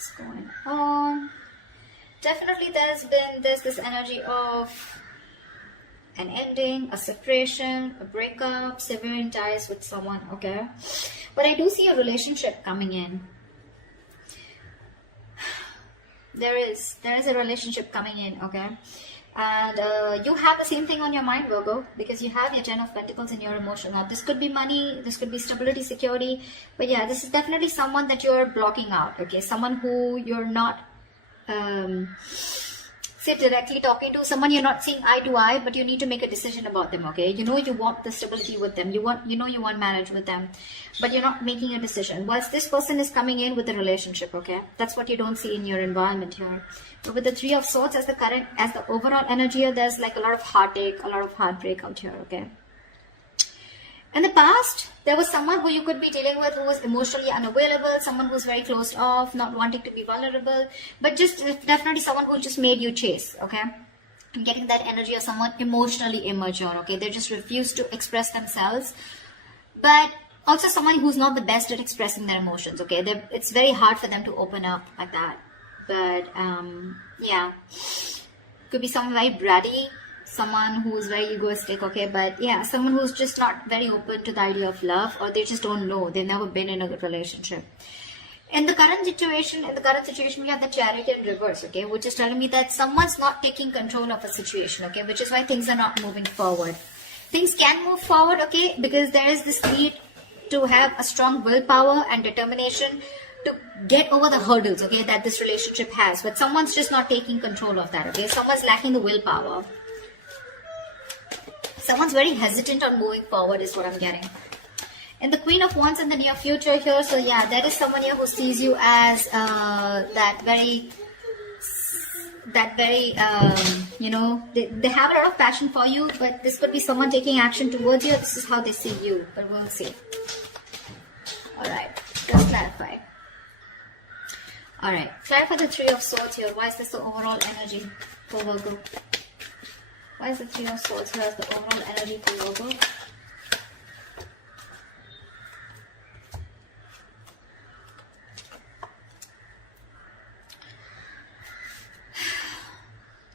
what's going on. Definitely there's been this energy of an ending, a separation, a breakup, severing ties with someone, okay? But I do see a relationship coming in. There is a relationship coming in, okay? And you have the same thing on your mind, Virgo, because you have your 10 of Pentacles in your emotion. Now, this could be money, this could be stability, security, but yeah, this is definitely someone that you're blocking out, okay? Someone who you're not say directly talking to, someone you're not seeing eye to eye, but you need to make a decision about them, okay? You know you want the stability with them, you want marriage with them, but you're not making a decision. Whilst this person is coming in with a relationship, okay? That's what you don't see in your environment here. But with the Three of Swords as the overall energy here, there's like a lot of heartache, a lot of heartbreak out here, okay? In the past, there was someone who you could be dealing with who was emotionally unavailable, someone who's very closed off, not wanting to be vulnerable, but just definitely someone who just made you chase, okay? I'm getting that energy of someone emotionally immature, okay? They just refuse to express themselves, but also someone who's not the best at expressing their emotions, okay? It's very hard for them to open up like that, but yeah, could be someone very bratty, someone who's very egoistic, okay? But yeah, someone who's just not very open to the idea of love, or they just don't know, they've never been in a good relationship. In the current situation, we have the Chariot in reverse, okay, which is telling me that someone's not taking control of a situation, okay, which is why things are not moving forward. Things can move forward, okay, because there is this need to have a strong willpower and determination to get over the hurdles, okay, that this relationship has, but someone's just not taking control of that, okay? Someone's lacking the willpower. Someone's very hesitant on moving forward is what I'm getting. And the Queen of Wands in the near future here, so yeah, there is someone here who sees you as that very, you know, they have a lot of passion for you, but this could be someone taking action towards you. This is how they see you, but we'll see. Alright, let's clarify. Alright, clarify the Three of Swords here. Why is this the overall energy for Virgo? Why is the Three of Swords here as the overall energy for Virgo?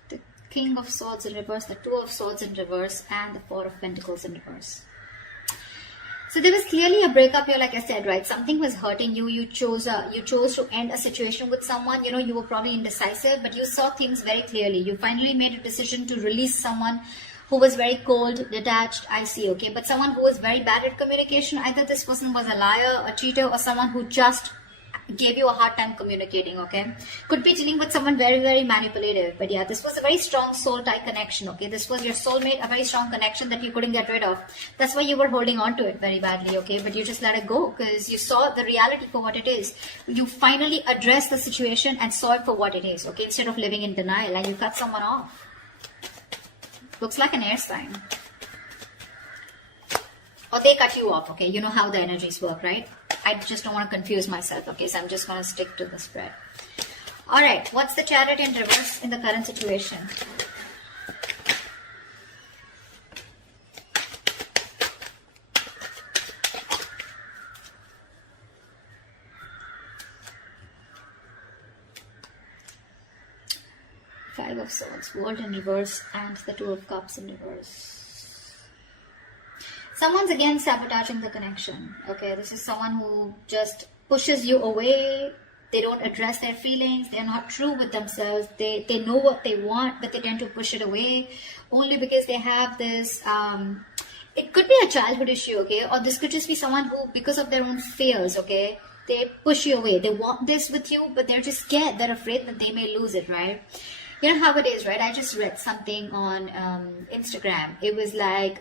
The King of Swords in reverse, the Two of Swords in reverse, and the Four of Pentacles in reverse. So there was clearly a breakup here, like I said, right? Something was hurting you. You chose to end a situation with someone. You know, you were probably indecisive, but you saw things very clearly. You finally made a decision to release someone who was very cold, detached, icy, okay? But someone who was very bad at communication. Either this person was a liar, a cheater, or someone who just gave you a hard time communicating, okay? Could be dealing with someone very, very manipulative. But yeah, this was a very strong soul tie connection, okay? This was your soulmate, a very strong connection that you couldn't get rid of. That's why you were holding on to it very badly, okay? But you just let it go because you saw the reality for what it is. You finally addressed the situation and saw it for what it is, okay? Instead of living in denial, and you cut someone off. Looks like an air sign. Or they cut you off, okay? You know how the energies work, right? I just don't want to confuse myself, okay? So I'm just going to stick to the spread. Alright, what's the Chariot in reverse in the current situation? Five of Swords, World in reverse, and the Two of Cups in reverse. Someone's again sabotaging the connection, okay? This is someone who just pushes you away. They don't address their feelings. They're not true with themselves. They know what they want, but they tend to push it away only because they have this, it could be a childhood issue, okay? Or this could just be someone who, because of their own fears, okay? They push you away. They want this with you, but they're just scared. They're afraid that they may lose it, right? You know how it is, right? I just read something on Instagram. It was like,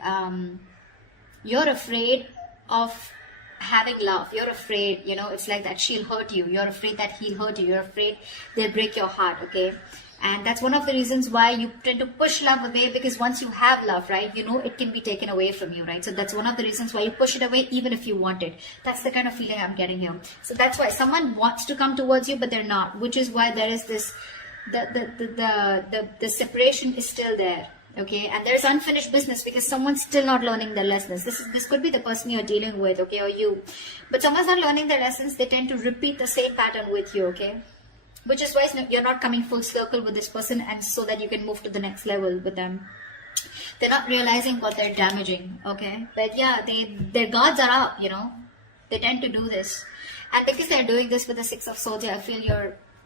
you're afraid of having love. You're afraid, you know, it's like that she'll hurt you. You're afraid that he'll hurt you. You're afraid they'll break your heart, okay? And that's one of the reasons why you tend to push love away, because once you have love, right, you know it can be taken away from you, right? So that's one of the reasons why you push it away even if you want it. That's the kind of feeling I'm getting here. So that's why someone wants to come towards you, but they're not, which is why there is this, the separation is still there. Okay, and there's unfinished business because someone's still not learning their lessons. This could be the person you're dealing with, okay, or you. But someone's not learning their lessons. They tend to repeat the same pattern with you, okay? which is why you're not coming full circle with this person, and so that you can move to the next level with them. They're not realizing what they're damaging, okay? But yeah, their guards are up, you know. They tend to do this, and because they're doing this with the Six of Swords, I feel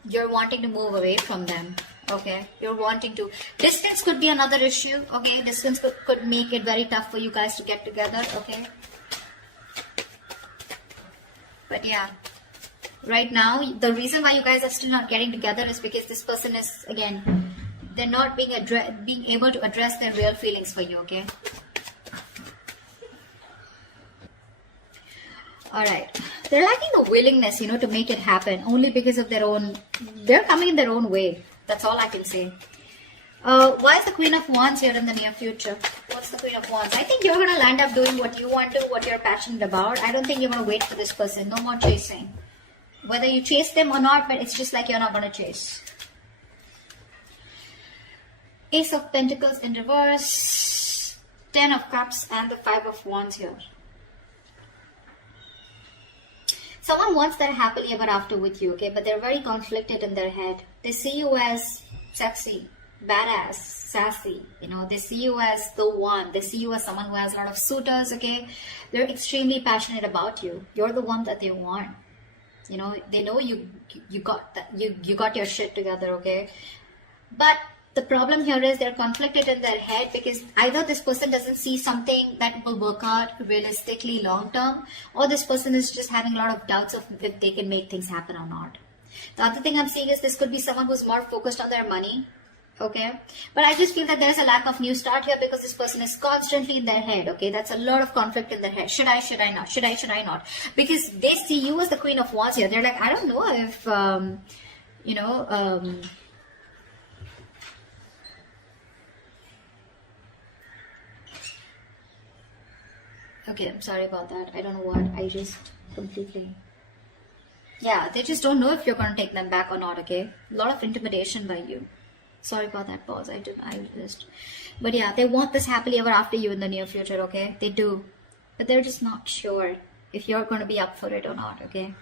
you're wanting to move away from them, okay? You're wanting to. Distance could be another issue, okay? Distance could make it very tough for you guys to get together, okay? But yeah, right now, the reason why you guys are still not getting together is because this person is, again, they're not being able to address their real feelings for you, okay? Alright. They're lacking the willingness, you know, to make it happen, only because of they're coming in their own way. That's all I can say. Why is the Queen of Wands here in the near future? What's the Queen of Wands? I think you're going to land up doing what you want to, what you're passionate about. I don't think you're going to wait for this person. No more chasing. Whether you chase them or not, but it's just like you're not going to chase. Ace of Pentacles in reverse. 10 of Cups and the 5 of Wands here. Someone wants that happily ever after with you, okay? But they're very conflicted in their head. They see you as sexy, badass, sassy. You know, they see you as the one. They see you as someone who has a lot of suitors, okay? They're extremely passionate about you. You're the one that they want. You know, they know you got that. You got your shit together, okay? But the problem here is they're conflicted in their head because either this person doesn't see something that will work out realistically long term, or this person is just having a lot of doubts of if they can make things happen or not. The other thing I'm seeing is this could be someone who's more focused on their money, okay? But I just feel that there's a lack of new start here because this person is constantly in their head, okay? That's a lot of conflict in their head. Should I not? Should I not? Because they see you as the Queen of Wands here. They're like, I don't know if, okay, I'm sorry about that. I don't know what. I just completely... Yeah, they just don't know if you're going to take them back or not, okay? A lot of intimidation by you. Sorry about that pause. But yeah, they want this happily ever after you in the near future, okay? They do. But they're just not sure if you're going to be up for it or not, okay?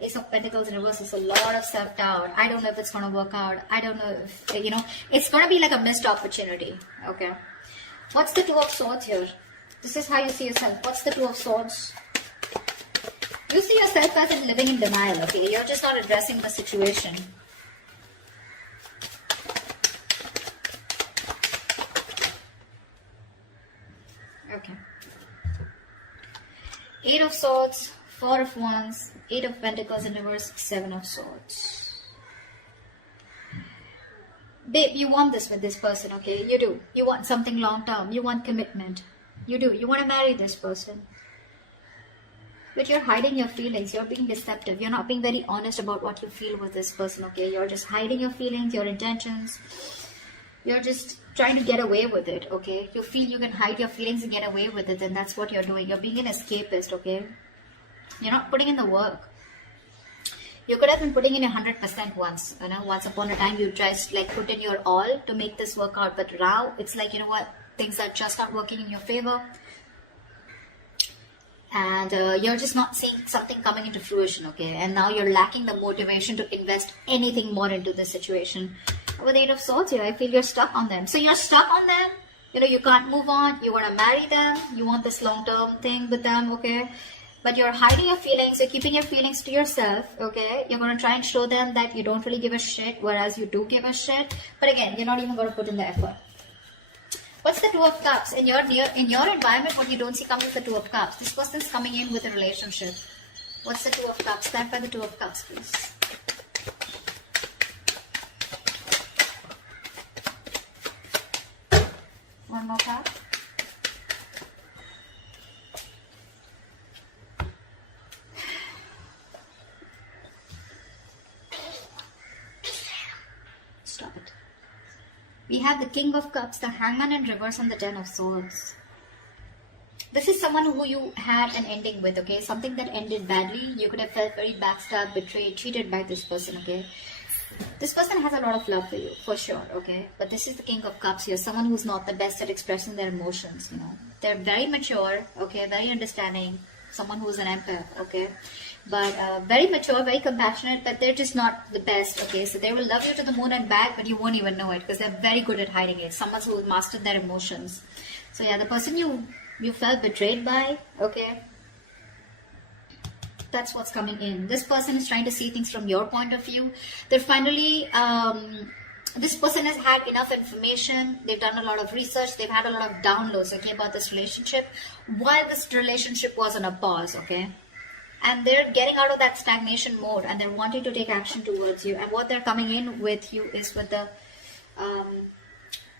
Ace of Pentacles in reverse is a lot of self-doubt. I don't know if it's going to work out. I don't know if, you know, it's going to be like a missed opportunity, okay? What's the Two of Swords here? This is how you see yourself. What's the Two of Swords? You see yourself as in living in denial, okay? You're just not addressing the situation. Okay. 8 of Swords, 4 of Wands, 8 of Pentacles in reverse, 7 of Swords. Babe, you want this with this person, okay? You do. You want something long term. You want commitment. You do. You want to marry this person. But you're hiding your feelings. You're being deceptive. You're not being very honest about what you feel with this person, okay? You're just hiding your feelings, your intentions. You're just trying to get away with it, okay? You feel you can hide your feelings and get away with it, and that's what you're doing. You're being an escapist, okay? You're not putting in the work. You could have been putting in 100% once, you know? Once upon a time, you just like put in your all to make this work out. But now, it's like, you know what? Things are just not working in your favor. And you're just not seeing something coming into fruition, okay? And now you're lacking the motivation to invest anything more into this situation. With 8 of Swords here, I feel you're stuck on them. So you're stuck on them. You know, you can't move on. You want to marry them. You want this long-term thing with them, okay? But you're hiding your feelings. You're keeping your feelings to yourself, okay? You're going to try and show them that you don't really give a shit, whereas you do give a shit. But again, you're not even going to put in the effort. What's the Two of Cups? In your environment, what you don't see coming is the Two of Cups. This person's coming in with a relationship. What's the Two of Cups? Stand by the Two of Cups, please. One more card. Stop it. We have the King of Cups, the Hangman in reverse, and the 10 of Swords. This is someone who you had an ending with, okay? Something that ended badly. You could have felt very backstabbed, betrayed, cheated by this person, okay? This person has a lot of love for you, for sure, okay? But this is the King of Cups here, someone who's not the best at expressing their emotions, you know? They're very mature, okay? Very understanding. Someone who's an empath, okay? but very mature, very compassionate, but they're just not the best. Okay, so they will love you to the moon and back, but you won't even know it because they're very good at hiding it. Someone who mastered their emotions. So yeah, the person you felt betrayed by, okay, that's what's coming in. This person is trying to see things from your point of view. They're finally this person has had enough information. They've done a lot of research. They've had a lot of downloads, okay, about this relationship while this relationship was on a pause, okay, and they're getting out of that stagnation mode and they're wanting to take action towards you. And what they're coming in with you is with the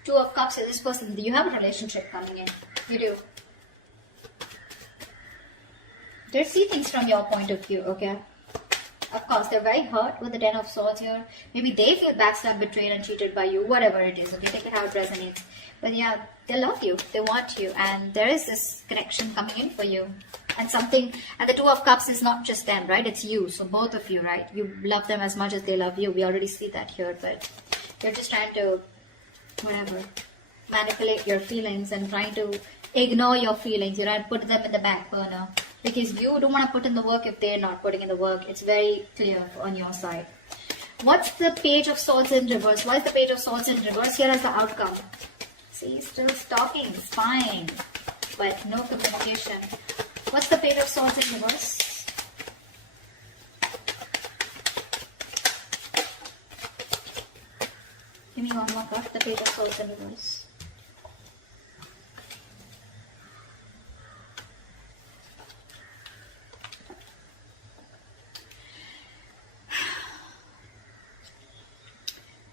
Two of Cups. So this person, you have a relationship coming in. You do. They see things from your point of view, okay? Of course, they're very hurt with the Ten of Swords here. Maybe they feel backstabbed, betrayed and cheated by you, whatever it is, okay? Take it how it resonates. But yeah, they love you, they want you, and there is this connection coming in for you. And something, and the Two of Cups is not just them, right? It's you, so both of you, right? You love them as much as they love you. We already see that here, but you're just trying to, whatever, manipulate your feelings and trying to ignore your feelings, you know, and put them in the back burner. Because you don't want to put in the work if they're not putting in the work. It's very clear on your side. What's the Page of Swords in reverse? Why is the Page of Swords in reverse? Here is the outcome. See, still stalking, spying, but no communication. What's the Page of Swords in reverse? Give me one more card. The Page of Swords in reverse.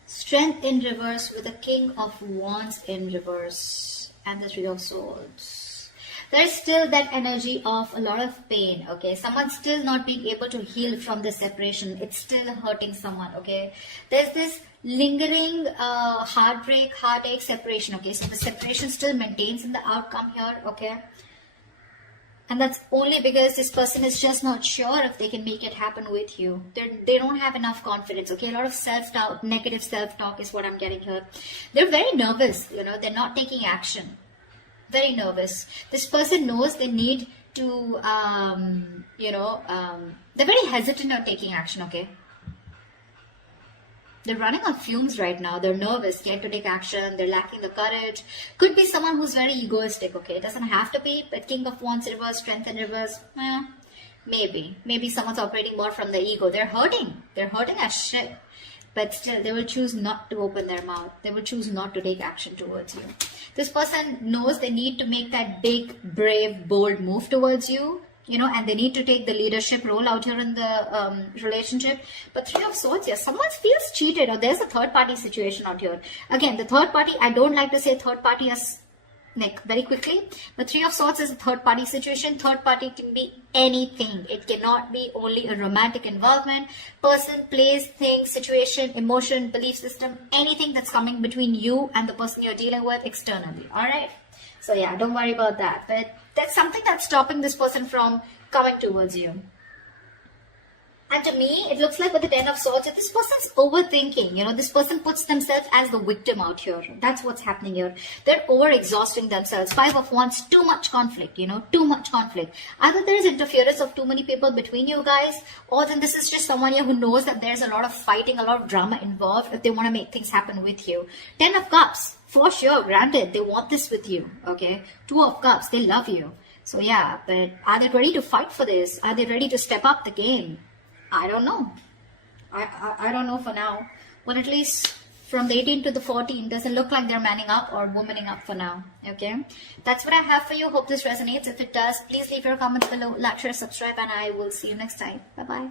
Strength in reverse with the King of Wands in reverse and the Three of Swords. There's still that energy of a lot of pain, okay? Someone's still not being able to heal from the separation. It's still hurting someone, okay? There's this lingering heartbreak, heartache, separation, okay? So the separation still maintains in the outcome here, okay? And that's only because this person is just not sure if they can make it happen with you. They don't have enough confidence, okay? A lot of self-doubt, negative self-talk is what I'm getting here. They're very nervous, you know. They're not taking action. Very nervous. This person knows they need to, they're very hesitant on taking action, okay? They're running on fumes right now. They're nervous, scared to take action. They're lacking the courage. Could be someone who's very egoistic, okay? It doesn't have to be, but King of Wands reverse, Strength in reverse, maybe. Maybe someone's operating more from the ego. They're hurting. They're hurting as shit. But still, they will choose not to open their mouth. They will choose not to take action towards you. This person knows they need to make that big, brave, bold move towards you. You know, and they need to take the leadership role out here in the relationship. But Three of Swords here, someone feels cheated or there's a third party situation out here. Again, the third party, I don't like to say third party as like very quickly, but Three of Swords is a third party situation. Third party can be anything. It cannot be only a romantic involvement. Person, place, thing, situation, emotion, belief system, anything that's coming between you and the person you're dealing with externally. All right. So yeah, don't worry about that. But that's something that's stopping this person from coming towards you. And to me, it looks like with the Ten of Swords, this person's overthinking. You know, this person puts themselves as the victim out here. That's what's happening here. They're over-exhausting themselves. Five of Wands, too much conflict, you know, too much conflict. Either there's interference of too many people between you guys, or then this is just someone here who knows that there's a lot of fighting, a lot of drama involved if they want to make things happen with you. Ten of Cups, for sure, granted, they want this with you, okay? Two of Cups, they love you. So yeah, but are they ready to fight for this? Are they ready to step up the game? I don't know. I don't know for now. But at least from the 18 to the 14, doesn't look like they're manning up or womaning up for now. Okay? That's what I have for you. Hope this resonates. If it does, please leave your comments below. Like, share, subscribe, and I will see you next time. Bye-bye.